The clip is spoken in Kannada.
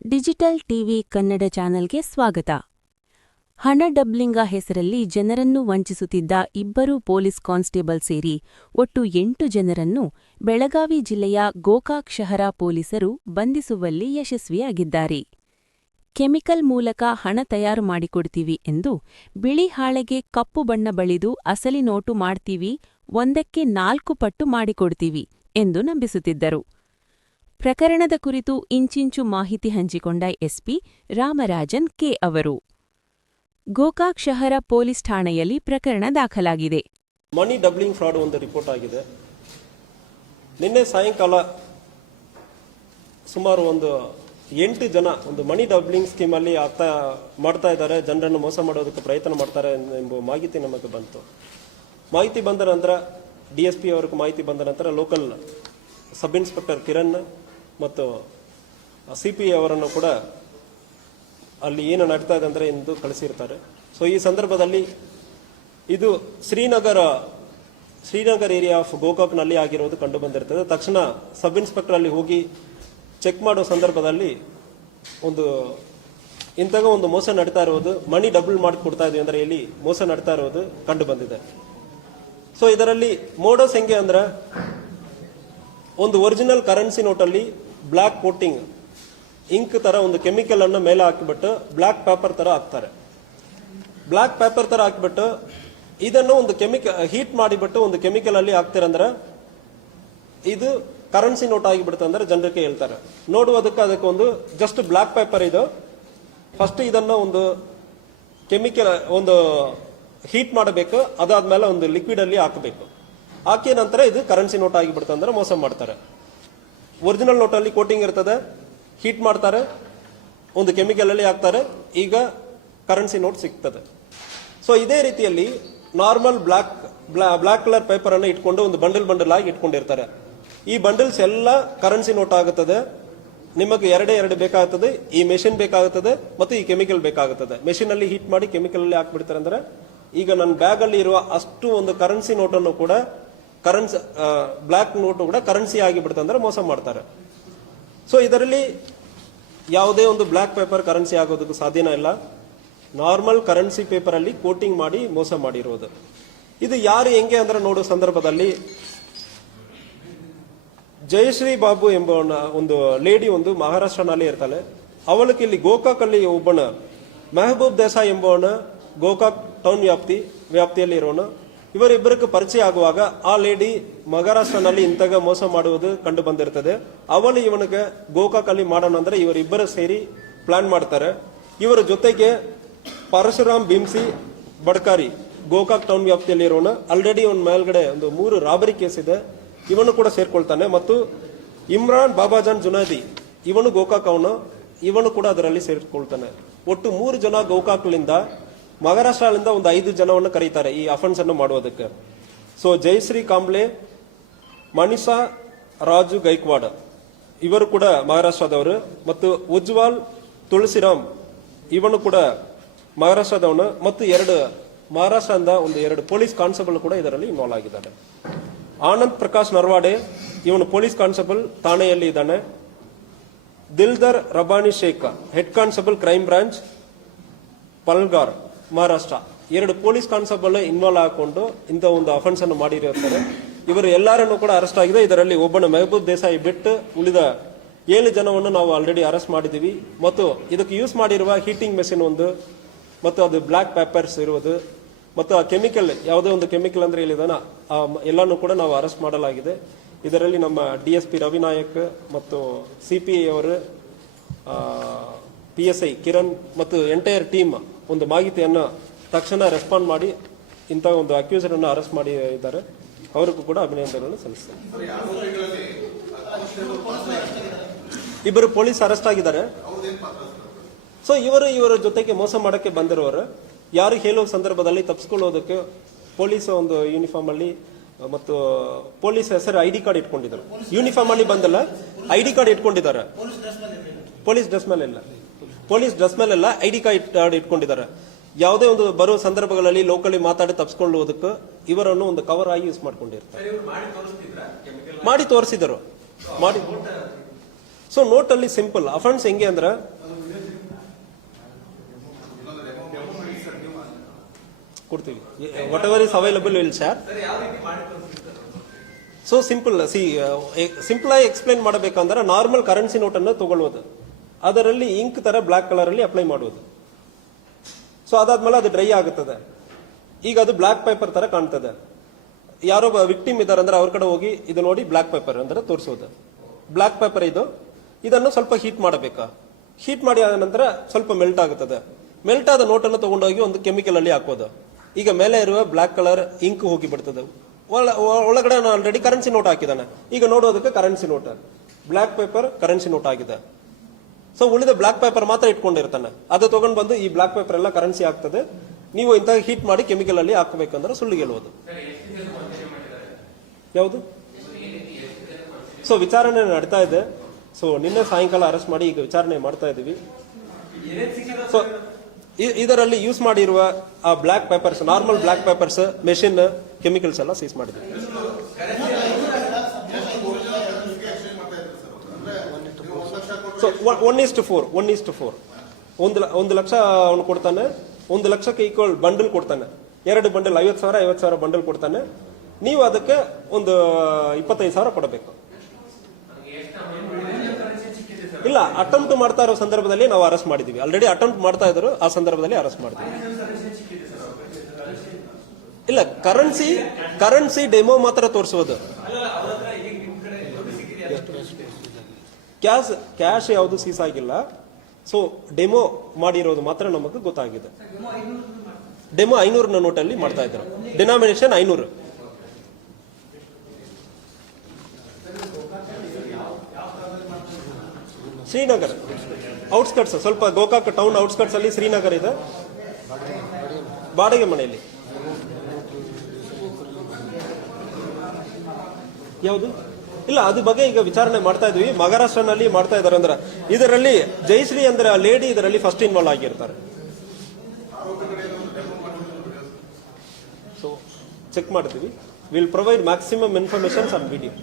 ಡಿಜಿಟಲ್ ಟಿವಿ ಕನ್ನಡ ಚಾನೆಲ್ಗೆ ಸ್ವಾಗತ. ಹಣ ಡಬ್ಲಿಂಗ ಹೆಸರಲ್ಲಿ ಜನರನ್ನು ವಂಚಿಸುತ್ತಿದ್ದ ಇಬ್ಬರು ಪೊಲೀಸ್ ಕಾನ್ಸ್ಟೇಬಲ್ ಸೇರಿ ಒಟ್ಟು 8 ಜನರನ್ನು ಬೆಳಗಾವಿ ಜಿಲ್ಲೆಯ ಗೋಕಾಕ್ ಶಹರ ಪೊಲೀಸರು ಬಂಧಿಸುವಲ್ಲಿ ಯಶಸ್ವಿಯಾಗಿದ್ದಾರೆ. ಕೆಮಿಕಲ್ ಮೂಲಕ ಹಣ ತಯಾರು ಮಾಡಿಕೊಡ್ತೀವಿ ಎಂದು ಬಿಳಿ ಹಾಳೆಗೆ ಕಪ್ಪು ಬಣ್ಣ ಬಳಿದು ಅಸಲಿ ನೋಟು ಮಾಡ್ತೀವಿ, ಒಂದಕ್ಕೆ 4 ಪಟ್ಟು ಮಾಡಿಕೊಡ್ತೀವಿ ಎಂದು ನಂಬಿಸುತ್ತಿದ್ದರು. ಪ್ರಕರಣದ ಕುರಿತು ಇಂಚಿಂಚು ಮಾಹಿತಿ ಹಂಚಿಕೊಂಡ ಎಸ್ಪಿ ರಾಮರಾಜನ್ ಕೆ ಅವರು ಗೋಕಾಕ್ ಶಹರ ಪೊಲೀಸ್ ಠಾಣೆಯಲ್ಲಿ ಪ್ರಕರಣ ದಾಖಲಾಗಿದೆ. ಮನಿ ಡಬ್ಲಿಂಗ್ ಫ್ರಾಡ್ ಒಂದು ರಿಪೋರ್ಟ್ ಆಗಿದೆ. ನಿನ್ನೆ ಸಾಯಂಕಾಲ ಸುಮಾರು 8 ಜನ ಒಂದು ಮನಿ ಡಬ್ಲಿಂಗ್ ಸ್ಕೀಮ್ ಅಲ್ಲಿ ಮಾಡ್ತಾ ಇದ್ದಾರೆ, ಜನರನ್ನು ಮೋಸ ಮಾಡೋದಕ್ಕೆ ಪ್ರಯತ್ನ ಮಾಡ್ತಾರೆ ಎಂಬ ಮಾಹಿತಿ ನಮಗೆ ಬಂತು. ಮಾಹಿತಿ ಬಂದ ನಂತರ ಡಿಎಸ್ಪಿ ಅವರಿಗೆ ಮಾಹಿತಿ ಬಂದ ನಂತರ ಲೋಕಲ್ ಸಬ್ ಇನ್ಸ್ಪೆಕ್ಟರ್ ಕಿರಣ್ ಮತ್ತು ಸಿಪಿ ಅವರನ್ನು ಕೂಡ ಅಲ್ಲಿ ಏನು ನಡೀತಾ ಇದೆ ಅಂದರೆ ಎಂದು ಕಳಿಸಿರ್ತಾರೆ. ಸೊ ಈ ಸಂದರ್ಭದಲ್ಲಿ ಇದು ಶ್ರೀನಗರ್ ಏರಿಯಾ ಆಫ್ ಗೋಕಾಕ್ನಲ್ಲಿ ಆಗಿರೋದು ಕಂಡು ಬಂದಿರ್ತದೆ. ತಕ್ಷಣ ಸಬ್ ಇನ್ಸ್ಪೆಕ್ಟರ್ ಅಲ್ಲಿ ಹೋಗಿ ಚೆಕ್ ಮಾಡೋ ಸಂದರ್ಭದಲ್ಲಿ ಇಂತಹ ಒಂದು ಮೋಸ ನಡೀತಾ ಇರೋದು, ಮನಿ ಡಬಲ್ ಮಾಡಿ ಕೊಡ್ತಾ ಇದೀವಿ ಅಂದ್ರೆ ಇಲ್ಲಿ ಮೋಸ ನಡೀತಾ ಇರೋದು ಕಂಡು ಬಂದಿದೆ. ಸೊ ಇದರಲ್ಲಿ ಮೋಡೋಸ್ ಹೆಂಗೆ ಅಂದ್ರೆ ಒಂದು ಒರಿಜಿನಲ್ ಕರೆನ್ಸಿ ನೋಟಲ್ಲಿ ಬ್ಲಾಕ್ ಕೋಟಿಂಗ್ ಇಂಕ್ ತರ ಒಂದು ಕೆಮಿಕಲ್ ಅನ್ನು ಮೇಲೆ ಹಾಕಿಬಿಟ್ಟು ಬ್ಲಾಕ್ ಪೇಪರ್ ತರ ಹಾಕ್ತಾರೆ. ಬ್ಲಾಕ್ ಪೇಪರ್ ತರ ಹಾಕಿಬಿಟ್ಟು ಇದನ್ನು ಒಂದು ಹೀಟ್ ಮಾಡಿಬಿಟ್ಟು ಒಂದು ಕೆಮಿಕಲ್ ಅಲ್ಲಿ ಹಾಕ್ತಿರಂದ್ರೆ ಇದು ಕರೆನ್ಸಿ ನೋಟ್ ಆಗಿಬಿಡುತ್ತೆ ಅಂದ್ರೆ ಜನರಿಗೆ ಹೇಳ್ತಾರೆ. ನೋಡುವುದಕ್ಕೆ ಅದಕ್ಕೆ ಒಂದು ಜಸ್ಟ್ ಬ್ಲಾಕ್ ಪೇಪರ್ ಇದು. ಫಸ್ಟ್ ಇದನ್ನ ಒಂದು ಕೆಮಿಕಲ್ ಹೀಟ್ ಮಾಡಬೇಕು, ಅದಾದ್ಮೇಲೆ ಒಂದು ಲಿಕ್ವಿಡ್ ಅಲ್ಲಿ ಹಾಕಬೇಕು. ಹಾಕಿದ ನಂತರ ಇದು ಕರೆನ್ಸಿ ನೋಟ್ ಆಗಿಬಿಡುತ್ತೆ ಅಂದ್ರೆ ಮೋಸ ಮಾಡ್ತಾರೆ. ಒರಿಜಿನಲ್ ನೋಟಲ್ಲಿ ಕೋಟಿಂಗ್ ಇರ್ತದೆ, ಹೀಟ್ ಮಾಡ್ತಾರೆ, ಒಂದು ಕೆಮಿಕಲ್ ಅಲ್ಲಿ ಹಾಕ್ತಾರೆ, ಈಗ ಕರೆನ್ಸಿ ನೋಟ್ ಸಿಗ್ತದೆ. ಸೊ ಇದೇ ರೀತಿಯಲ್ಲಿ ನಾರ್ಮಲ್ ಬ್ಲಾಕ್ ಕಲರ್ ಪೇಪರ್ ಅನ್ನು ಇಟ್ಕೊಂಡು ಒಂದು ಬಂಡಲ್ ಆಗಿ ಇಟ್ಕೊಂಡಿರ್ತಾರೆ. ಈ ಬಂಡಲ್ಸ್ ಎಲ್ಲ ಕರೆನ್ಸಿ ನೋಟ್ ಆಗುತ್ತದೆ. ನಿಮಗೆ ಎರಡು ಬೇಕಾಗುತ್ತದೆ, ಈ ಮೆಷಿನ್ ಬೇಕಾಗುತ್ತದೆ ಮತ್ತು ಈ ಕೆಮಿಕಲ್ ಬೇಕಾಗುತ್ತದೆ. ಮೆಷಿನ್ ಅಲ್ಲಿ ಹೀಟ್ ಮಾಡಿ ಕೆಮಿಕಲ್ ಅಲ್ಲಿ ಹಾಕ್ಬಿಡ್ತಾರೆ. ಅಂದ್ರೆ ಈಗ ನನ್ನ ಬ್ಯಾಗ್ ಅಲ್ಲಿ ಇರುವ ಅಷ್ಟು ಒಂದು ಕರೆನ್ಸಿ ನೋಟನ್ನು ಕೂಡ ಬ್ಲಾಕ್ ನೋಟ್ ಕೂಡ ಕರೆನ್ಸಿ ಆಗಿಬಿಡುತ್ತೆ ಅಂದ್ರೆ ಮೋಸ ಮಾಡ್ತಾರೆ. ಸೊ ಇದರಲ್ಲಿ ಯಾವುದೇ ಒಂದು ಬ್ಲಾಕ್ ಪೇಪರ್ ಕರೆನ್ಸಿ ಆಗೋದಕ್ಕೆ ಸಾಧ್ಯನೇ ಇಲ್ಲ. ನಾರ್ಮಲ್ ಕರೆನ್ಸಿ ಪೇಪರ್ ಅಲ್ಲಿ ಕೋಟಿಂಗ್ ಮಾಡಿ ಮೋಸ ಮಾಡಿರೋದು. ಇದು ಯಾರು ಹೆಂಗೆ ಅಂದ್ರೆ ನೋಡೋ ಸಂದರ್ಭದಲ್ಲಿ ಜಯಶ್ರೀ ಬಾಬು ಎಂಬ ಒಂದು ಲೇಡಿ ಮಹಾರಾಷ್ಟ್ರನಲ್ಲಿ ಇರ್ತಾಳೆ. ಅವಳಿಗೆ ಇಲ್ಲಿ ಗೋಕಾಕ್ ಅಲ್ಲಿ ಒಬ್ಬನ ಮೆಹಬೂಬ್ ದೇಸಾಯಿ ಎಂಬವನ ಗೋಕಾಕ್ ಟೌನ್ ವ್ಯಾಪ್ತಿಯಲ್ಲಿ ಇರೋನು. ಇವರಿಬ್ಬರಿಗೆ ಪರಿಚಯ ಆಗುವಾಗ ಆ ಲೇಡಿ ಮಹಾರಾಷ್ಟ್ರನಲ್ಲಿ ಇಂತಹ ಮೋಸ ಮಾಡುವುದು ಕಂಡು ಬಂದಿರ್ತದೆ. ಅವಳು ಇವನಿಗೆ ಗೋಕಾಕ್ ಅಲ್ಲಿ ಮಾಡೋಣ ಅಂದ್ರೆ ಇವರಿಬ್ಬರು ಸೇರಿ ಪ್ಲಾನ್ ಮಾಡ್ತಾರೆ. ಇವರ ಜೊತೆಗೆ ಪರಶುರಾಮ್ ಭೀಮ್ಸಿ ಬಡ್ಕಾರಿ ಗೋಕಾಕ್ ಟೌನ್ ವ್ಯಾಪ್ತಿಯಲ್ಲಿ ಇರೋನು. ಆಲ್ರೆಡಿ ಅವನ ಮೇಲ್ಗಡೆ 3 ರಾಬರಿ ಕೇಸ್ ಇದೆ, ಇವನು ಕೂಡ ಸೇರ್ಕೊಳ್ತಾನೆ. ಮತ್ತು ಇಮ್ರಾನ್ ಬಾಬಾಜಾನ್ ಜುನಾದಿ ಇವನು ಗೋಕಾಕ್ ಇವನು ಕೂಡ ಅದರಲ್ಲಿ ಸೇರ್ಕೊಳ್ತಾನೆ. ಒಟ್ಟು 3 ಜನ ಗೋಕಾಕ್ಲಿಂದ ಮಹಾರಾಷ್ಟ್ರದಿಂದ 5 ಜನವನ್ನು ಕರೀತಾರೆ ಈ ಅಫೆನ್ಸ್ ಅನ್ನು ಮಾಡುವುದಕ್ಕೆ. ಸೊ ಜಯಶ್ರೀ ಕಾಂಬ್ಳೆ, ಮನಿಷಾ ರಾಜು ಗೈಕ್ವಾಡ್ ಇವರು ಕೂಡ ಮಹಾರಾಷ್ಟ್ರದವರು, ಮತ್ತು ಉಜ್ವಾಲ್ ತುಳಸಿರಾಮ್ ಇವನು ಕೂಡ ಮಹಾರಾಷ್ಟ್ರದವನು, ಮತ್ತು ಮಹಾರಾಷ್ಟ್ರದಿಂದ 2 ಪೊಲೀಸ್ ಕಾನ್ಸ್ಟೇಬಲ್ ಕೂಡ ಇದರಲ್ಲಿ ಇನ್ವಾಲ್ವ್ ಆಗಿದ್ದಾರೆ. ಆನಂದ್ ಪ್ರಕಾಶ್ ನರ್ವಾಡೆ ಇವನು ಪೊಲೀಸ್ ಕಾನ್ಸ್ಟೇಬಲ್ ಠಾಣೆಯಲ್ಲಿ ಇದ್ದಾನೆ. Dildar Rabbani Sheikh head constable crime branch Palghar Maharashtra. 2 police constable involve ಹಾಕೊಂಡು ಇಂಥ ಒಂದು ಅಫೆನ್ಸ್ ಅನ್ನು ಮಾಡಿರುತ್ತಾರೆ. ಇವರು ಎಲ್ಲರನ್ನು ಕೂಡ ಅರೆಸ್ಟ್ ಆಗಿದೆ. ಇದರಲ್ಲಿ ಒಬ್ಬನ ಮೆಹಬೂಬ್ ದೇಸಾಯಿ ಬಿಟ್ಟು ಉಳಿದ 7 ಜನವನ್ನು ನಾವು ಆಲ್ರೆಡಿ ಅರೆಸ್ಟ್ ಮಾಡಿದ್ದೀವಿ. ಮತ್ತು ಇದಕ್ಕೆ ಯೂಸ್ ಮಾಡಿರುವ ಹೀಟಿಂಗ್ ಮೆಷಿನ್ ಮತ್ತು ಅದು ಬ್ಲಾಕ್ ಪೇಪರ್ಸ್ ಇರುವುದು ಮತ್ತು ಆ ಕೆಮಿಕಲ್ ಯಾವುದೇ ಒಂದು ಕೆಮಿಕಲ್ ಅಂದ್ರೆ ಹೇಳಿದಾನ ಎಲ್ಲಾನು ಕೂಡ ನಾವು ಅರೆಸ್ಟ್ ಮಾಡಲಾಗಿದೆ. ಇದರಲ್ಲಿ ನಮ್ಮ ಡಿಎಸ್ಪಿ ರವಿನಾಯಕ್ ಮತ್ತು ಸಿಪಿಐ ಅವರು, PSI ಕಿರಣ್ ಮತ್ತು ಎಂಟೈರ್ ಟೀಮ್ ಒಂದು ಮಾಹಿತಿಯನ್ನು ತಕ್ಷಣ ರೆಸ್ಪಾಂಡ್ ಮಾಡಿ ಇಂಥ ಒಂದು ಅಕ್ಯೂಸರ್ ಅನ್ನು ಅರೆಸ್ಟ್ ಮಾಡಿದ್ದಾರೆ. ಅವರಿಗೂ ಕೂಡ ಅಭಿನಂದನೆಗಳನ್ನು ಸಲ್ಲಿಸ್ತೇನೆ. ಇಬ್ಬರು ಪೊಲೀಸ್ ಅರೆಸ್ಟ್ ಆಗಿದ್ದಾರೆ. ಸೊ ಇವರ ಜೊತೆಗೆ ಮೋಸ ಮಾಡಕ್ಕೆ ಬಂದಿರೋರು ಯಾರು ಹೇಳುವ ಸಂದರ್ಭದಲ್ಲಿ ತಪ್ಪಿಸ್ಕೊಳ್ಳೋದಕ್ಕೆ ಪೊಲೀಸ್ ಒಂದು ಯೂನಿಫಾರ್ಮ್ ಅಲ್ಲಿ ಮತ್ತು ಪೊಲೀಸ್ ಹೆಸರು ID ಕಾರ್ಡ್ ಇಟ್ಕೊಂಡಿದ್ದಾರೆ. ಯೂನಿಫಾರ್ಮ್ ಅಲ್ಲಿ ಬಂದಲ್ಲ, ID ಕಾರ್ಡ್ ಇಟ್ಕೊಂಡಿದ್ದಾರೆ. ಪೊಲೀಸ್ ಡ್ರೆಸ್ ಮೇಲೆಲ್ಲ ID ಕಾರ್ಡ್ ಇಟ್ಕೊಂಡಿದ್ದಾರೆ. ಯಾವುದೇ ಒಂದು ಬರುವ ಸಂದರ್ಭಗಳಲ್ಲಿ ಲೋಕಲಿ ಮಾತಾಡಿ ತಪ್ಪಿಸ್ಕೊಳ್ಳುವುದಕ್ಕೆ ಇವರನ್ನು ಒಂದು ಕವರ್ ಆಗಿ ಯೂಸ್ ಮಾಡ್ಕೊಂಡಿರ್ತಾರೆ. ಮಾಡಿ ತೋರಿಸಿದರು. ಸೊ ನೋಟಲ್ಲಿ ಸಿಂಪಲ್ ಅಫೆನ್ಸ್ ಹೆಂಗೆ ಅಂದ್ರೆ ಕೊಡ್ತೀವಿ, what ever is available will share. So simple ಆಗಿ ಎಕ್ಸ್ಪ್ಲೈನ್ ಮಾಡಬೇಕಂದ್ರೆ ನಾರ್ಮಲ್ ಕರೆನ್ಸಿ ನೋಟನ್ನು ತಗೊಳ್ಳೋದು, ಅದರಲ್ಲಿ ಇಂಕ್ ತರ ಬ್ಲಾಕ್ ಕಲರ್ ಅಲ್ಲಿ ಅಪ್ಲೈ ಮಾಡುವುದು. ಸೊ ಅದಾದ್ಮೇಲೆ ಅದು ಡ್ರೈ ಆಗುತ್ತದೆ. ಈಗ ಅದು ಬ್ಲಾಕ್ ಪೇಪರ್ ತರ ಕಾಣ್ತದೆ. ಯಾರೋ ವಿಕ್ಟಿಮ್ ಇದಾರೆ ಅಂದ್ರೆ ಅವ್ರ ಕಡೆ ಹೋಗಿ ಇದು ನೋಡಿ ಬ್ಲಾಕ್ ಪೇಪರ್ ಅಂದ್ರೆ ತೋರಿಸೋದು. ಬ್ಲಾಕ್ ಪೇಪರ್ ಇದನ್ನು ಸ್ವಲ್ಪ ಹೀಟ್ ಮಾಡಬೇಕಾ. ಹೀಟ್ ಮಾಡಿ ಆದ ನಂತರ ಸ್ವಲ್ಪ ಮೆಲ್ಟ್ ಆಗುತ್ತದೆ. ಮೆಲ್ಟ್ ಆದ ನೋಟನ್ನು ತಗೊಂಡೋಗಿ ಒಂದು ಕೆಮಿಕಲ್ ಅಲ್ಲಿ ಹಾಕೋದು. ಈಗ ಮೇಲೆ ಇರುವ ಬ್ಲಾಕ್ ಕಲರ್ ಇಂಕ್ ಹೋಗಿ ಬಿಡ್ತದೆ. ಒಳಗಡೆ ಆಲ್ರೆಡಿ ಕರೆನ್ಸಿ ನೋಟ್ ಹಾಕಿದಾನೆ. ಈಗ ನೋಡೋದಕ್ಕೆ currency note, black paper currency note ಆಗಿದೆ. ಸೊ ಉಳಿದ ಬ್ಲಾಕ್ ಪೇಪರ್ ಮಾತ್ರ ಇಟ್ಕೊಂಡಿರ್ತಾನೆ. ಅದು ತಗೊಂಡ್ ಬಂದು ಈ ಬ್ಲಾಕ್ ಪೇಪರ್ ಎಲ್ಲ ಕರೆನ್ಸಿ ಆಗ್ತದೆ. ನೀವು ಇಂಥ ಹೀಟ್ ಮಾಡಿ ಕೆಮಿಕಲ್ ಅಲ್ಲಿ ಹಾಕಬೇಕಂದ್ರೆ ಸುಳ್ಳು ಗೆಲ್ಲುವುದು. ಯಾವುದು? ಸೊ ವಿಚಾರಣೆ ನಡೀತಾ ಇದೆ. ಸೊ ನಿನ್ನೆ ಸಾಯಂಕಾಲ ಅರೆಸ್ಟ್ ಮಾಡಿ ಈಗ ವಿಚಾರಣೆ ಮಾಡ್ತಾ ಇದೀವಿ. ಸೊ ಇದರಲ್ಲಿ ಯೂಸ್ ಮಾಡಿರುವ ಆ black papers, normal black papers, machine, chemicals ಎಲ್ಲ ಸೀಸ್ ಮಾಡಿದ್ವಿ. ಸೊ 1:4 1 ಲಕ್ಷ ಅವನು ಕೊಡ್ತಾನೆ. 1 ಲಕ್ಷಕ್ಕೆ ಈಕ್ವಲ್ ಬಂಡಲ್ ಕೊಡ್ತಾನೆ. 2 ಬಂಡಲ್ 50,000 ಬಂಡಲ್ ಕೊಡ್ತಾನೆ. ನೀವು ಅದಕ್ಕೆ ಒಂದು 25,000 ಕೊಡಬೇಕು. ಇಲ್ಲ, ಅಟೆಂಪ್ಟ್ ಮಾಡ್ತಾ ಇರೋ ಸಂದರ್ಭದಲ್ಲಿ ನಾವು ಅರೆಸ್ಟ್ ಮಾಡಿದೀವಿ. ಆಲ್ರೆಡಿ ಅಟೆಂಪ್ಟ್ ಮಾಡ್ತಾ ಇದ್ರು, ಆ ಸಂದರ್ಭದಲ್ಲಿ ಅರೆಸ್ಟ್ ಮಾಡಿದ್ವಿ. ಇಲ್ಲ, ಕರೆನ್ಸಿ ಡೆಮೋ ಮಾತ್ರ ತೋರಿಸೋದು. ಕ್ಯಾಶ್ ಯಾವುದು ಸೀಸ್ ಆಗಿಲ್ಲ. ಸೊ ಡೆಮೋ ಮಾಡಿರೋದು ಮಾತ್ರ ನಮಗೆ ಗೊತ್ತಾಗಿದೆ. ಡೆಮೋ 500 ನೋಟಲ್ಲಿ ಮಾಡ್ತಾ ಇದ್ರು. ಡಿನಾಮಿನೇಷನ್ 500. ಶ್ರೀನಗರ್ ಔಟ್ಸ್ಕಟ್ಸ್, ಸ್ವಲ್ಪ ಗೋಕಾಕ್ ಟೌನ್ ಔಟ್ಸ್ಕಟ್ಸ್ ಅಲ್ಲಿ ಶ್ರೀನಗರ್ ಇದೆ. ಬಾಡಿಗೆ ಮನೆಯಲ್ಲಿ. ಯಾವುದು? ಇಲ್ಲ, ಅದ್ರ ಬಗ್ಗೆ ಈಗ ವಿಚಾರಣೆ ಮಾಡ್ತಾ ಇದ್ವಿ. ಮಹಾರಾಷ್ಟ್ರನಲ್ಲಿ ಮಾಡ್ತಾ ಇದಾರೆ. ಅಂದ್ರೆ ಇದರಲ್ಲಿ ಜಯಶ್ರೀ ಅಂದ್ರೆ ಲೇಡಿ ಇದರಲ್ಲಿ ಫಸ್ಟ್ ಇನ್ವಾಲ್ವ್ ಆಗಿರ್ತಾರೆ. ಸೊ ಚೆಕ್ ಮಾಡ್ತೀವಿ. Will provide maximum informations on video.